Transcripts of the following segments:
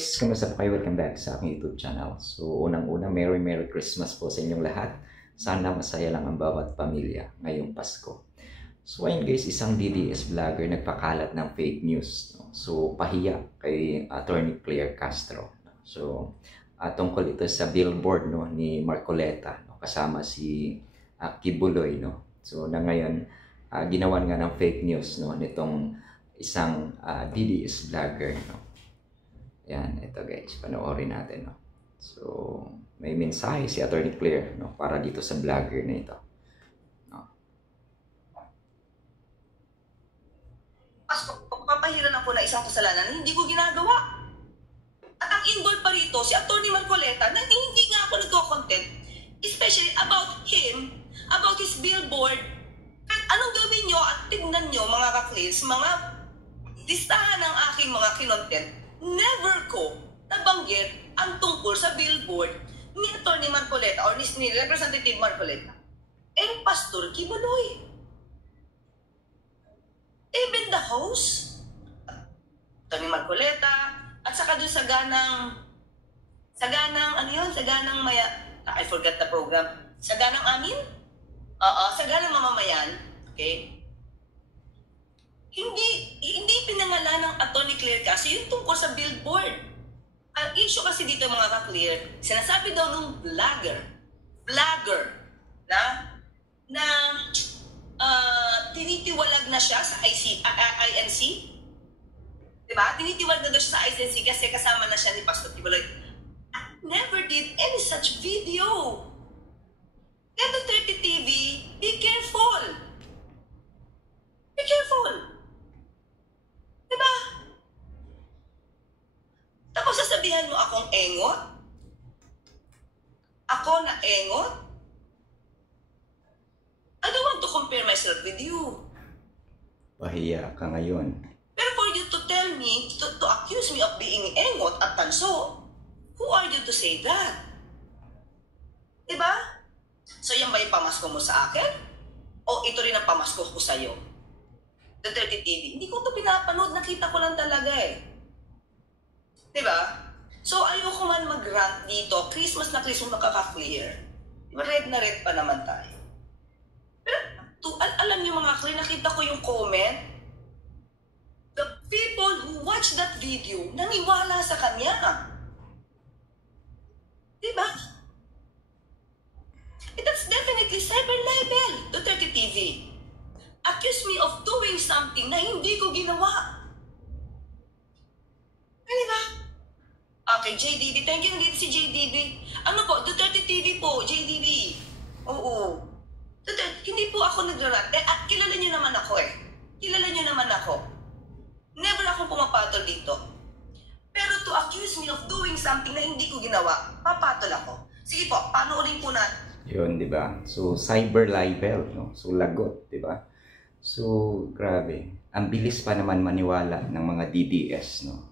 Kumusta po kayo? Welcome back sa aking YouTube channel. So, unang-una, Merry Christmas po sa inyong lahat. Sana masaya lang ang bawat pamilya ngayong Pasko. So, ayun guys, isang DDS vlogger nagpakalat ng fake news. No? So, pahiya kay Attorney Claire Castro. No? So, tungkol ito sa billboard no, ni Marcoleta, no? Kasama si Kibuloy. No? So, na ngayon, ginawan nga ng fake news no, nitong isang DDS vlogger. No? Yan, ito guys, panoorin natin, no. So, may mensahe si Attorney Claire, no, para dito sa vlogger na ito. No. Papahiran ako na isang kasalanan na hindi ko ginagawa. At ang involved pa rito, si Attorney Marcoleta, na hindi nga ako nagko-content, especially about him, about his billboard. At anong gawin nyo at tignan nyo, mga kaklis, mga listahan ng aking mga kinontent, never ko nabanggit ang tungkol sa billboard ni Atty. Marcoleta or ni Representative Marcoleta and Pastor Kibuloy. Even the host, Atty. Marcoleta, at saka doon sa ganang, ano yun? Sa ganang maya, I forgot the program. Sa ganang amin? Sa ganang mamamayan, okay? Hindi pinangalan ng Atty. Claire kasi yung tungkol sa billboard. Ang issue kasi dito mga ka-clear, sinasabi daw nung vlogger na tinitiwalag na siya sa INC. Diba? Tinitiwalag na daw siya sa INC kasi kasama na siya ni Pastor Kibuloy. I never did any such video. Kaya Duterte TV, be careful. Be careful. Diba? Tapos sasabihan mo akong engot? Ako na engot? I don't want to compare myself with you. Pahiya ka ngayon. Pero for you to tell me, to accuse me of being engot at tanso, who are you to say that? Diba? So yan ba yung pamasko mo sa akin? O ito rin ang pamasko ko sa'yo? Duterte TV. Hindi ko ito pinapanood. Nakita ko lang talaga eh. Diba? So, ayoko man mag-rant dito. Christmas na Christmas makaka-clear. Red na red pa naman tayo. Pero, alam niyo mga clear, nakita ko yung comment. The people who watch that video, naniwala sa kanya. Diba? That's definitely cyber libel, Duterte TV. Accuse me of doing something na hindi ko ginawa. Ano ba? Okay, JDB. Thank you nandito si JDB. Ano po? Duterte TV po, JDB. Oo. Duterte, hindi po ako nagrarat. Kilala niyo naman ako eh. Kilala niyo naman ako. Never akong pumapatol dito. Pero to accuse me of doing something na hindi ko ginawa, papatol ako. Sige po, panoorin po natin. Yun, di ba? So, cyber libel, no? So, lagot, di ba? So, grabe. Ang bilis pa naman maniwala ng mga DDS, no?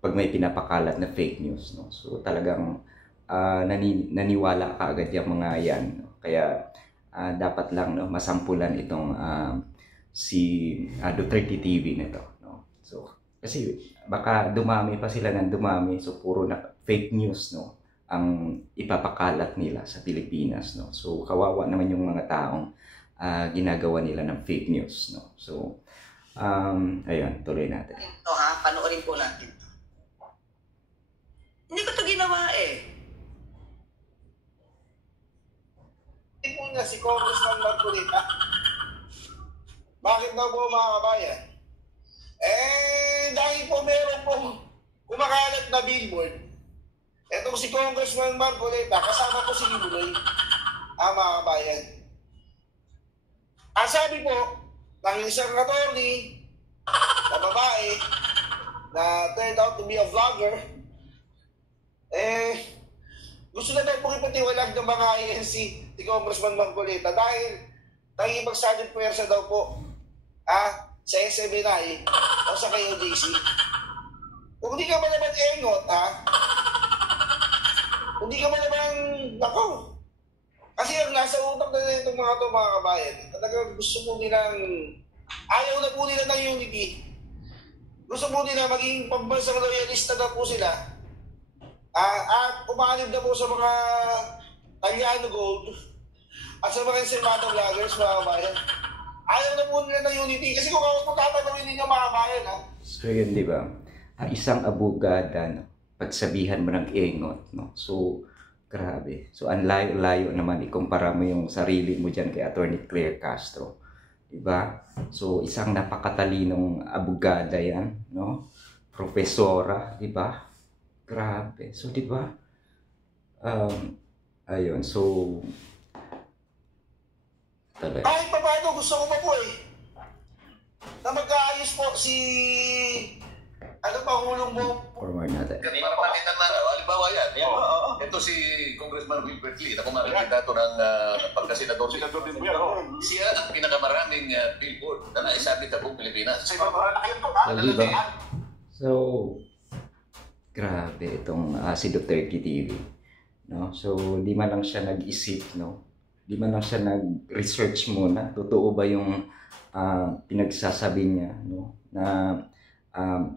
Pag may pinapakalat na fake news, no? So, talagang naniwala ka agad yung mga yan, no? Kaya, dapat lang, no? Masampulan itong si Duterte TV nito, no? So, kasi baka dumami pa sila ng dumami, so puro na fake news, no? Ang ipapakalat nila sa Pilipinas, no? So, kawawa naman yung mga taong ginagawa nila ng fake news, no? So, ayun, tuloy natin. Ito ha, panoorin po natin. Hindi ko ito ginawa eh. Hindi po niya si Congressman Marcoleta. Bakit daw po mga kabayan? Dahil po meron pong kumakalat na billboard. Etong si Congressman Marcoleta, kasama po si Kibuloy, mga kabayan. Ang sabi po ng isang attorney na babae na turned out to be a vlogger, gusto na daw pong ipatiwalag ng mga INC si Congressman Marcoleta dahil nangipagsadid puwersa daw po sa SMNI o sa KOJC. Kung hindi ka ba naman engot, kung hindi ka ba naman, nako, kasi ang nasa utak na itong mga kabayan, talagang gusto mo nilang, ayaw na po nila ng unity. gusto po nila maging pambansang loyalista na po sila. At umaanib na po sa mga Tagliano Gold at sa mga Ensaymada vloggers, mga kabayan. Ayaw na po nila ng unity. Kasi kung ako tatanungin ninyo, mga kabayan, ha? So yun, di ba? Isang abogada, no? Pagsabihan mo ng ingot, no? So, grabe. So, ang layo-layo naman ikumpara mo yung sarili mo dyan kay Attorney Claire Castro. Diba? So, isang napakatalinong abogada yan, no? Profesora, diba? Grabe. So, diba? Ayun, so... Talaga. Kahit pa paano, gusto ko pa po na magkaayos po si... Pangulong mo? Forward natin. Para makita na, halimbawa yan. Ito si Congressman Wilbert Lee, na kumakandidato ng pagkasenador. Senador din po yan. Siya ang pinakamaraming billboard na naisabit sa buong Pilipinas. Sa ibang malaki yun po, So, diba? So, grabe itong si Duterte TV. No? So, di man lang siya nag-isip, no? Di man lang siya nag-research muna. Totoo ba yung pinagsasabi niya, no? Na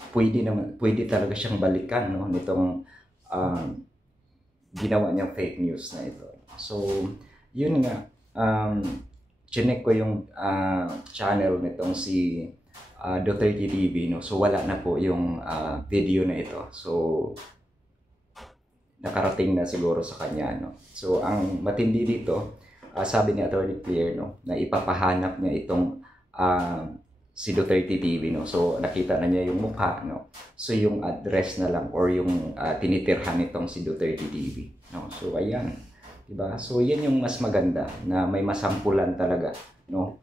pwede talaga siyang balikan, no, nitong ginawa niyang fake news na ito. So, yun nga, chinek ko yung channel nitong si Duterte TV, no. So, wala na po yung video na ito. So, nakarating na siguro sa kanya, no. So, ang matindi dito, sabi ni Attorney Claire, no, na ipapahanap niya itong si Duterte TV, no. So nakita na niya yung mukha, no. So yung address na lang or yung tinitirhan nitong si Duterte TV, no. So ayan, 'di ba? So yan yung mas maganda na may masampulan talaga, no.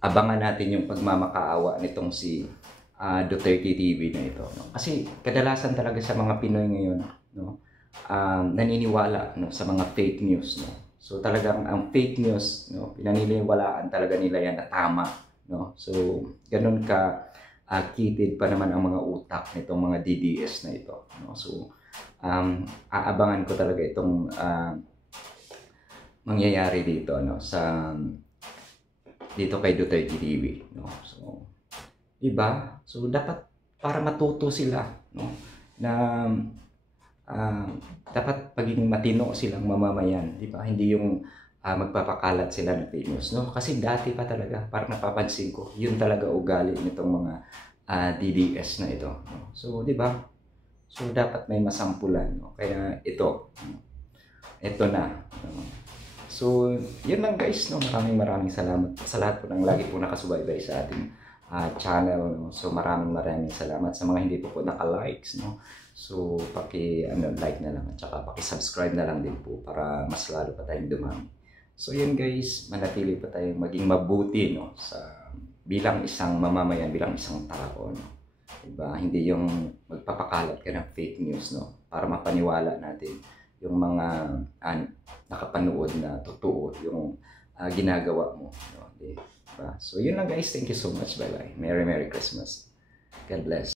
Abangan natin yung pagmamakaawa nitong si Duterte TV na ito, no. Kasi kadalasan talaga sa mga Pinoy ngayon, no, naniniwala, no, sa mga fake news, no. So talagang ang fake news, no, pinaniniwalaan talaga nila yan na tama, no. So ganun ka kitid pa naman ang mga utak nitong mga DDS na ito, no. So aabangan ko talaga itong mangyayari dito, no, sa dito kay Duterte TV, no. So iba, so dapat para matuto sila, no, na dapat paging matino silang mamamayan, di ba? Hindi yung magpapakalat sila ng fake news, no? Kasi dati pa talaga, parang napapansin ko, yun talaga ugali nitong mga DDS na ito, no? So, di ba? So, dapat may masampulan, no? Kaya ito, ito na, no? So, yun lang guys, no? Maraming salamat sa lahat po ng lagi po nakasubaybay sa ating channel, no? So maraming salamat sa mga hindi po naka-likes, no? So like na lang at saka paki-subscribe na lang din po para mas lalo pa tayong dumami. So yun guys, manatili pa tayong maging mabuti, no, sa bilang isang mamamayan, bilang isang tao, no? Diba? Hindi yung magpapakalat ka ng fake news, no, para mapaniwala natin yung mga nakapanood na totoo yung ginagawa mo, no? Diba? So yun lang guys, thank you so much, bye bye, Merry Christmas, God bless.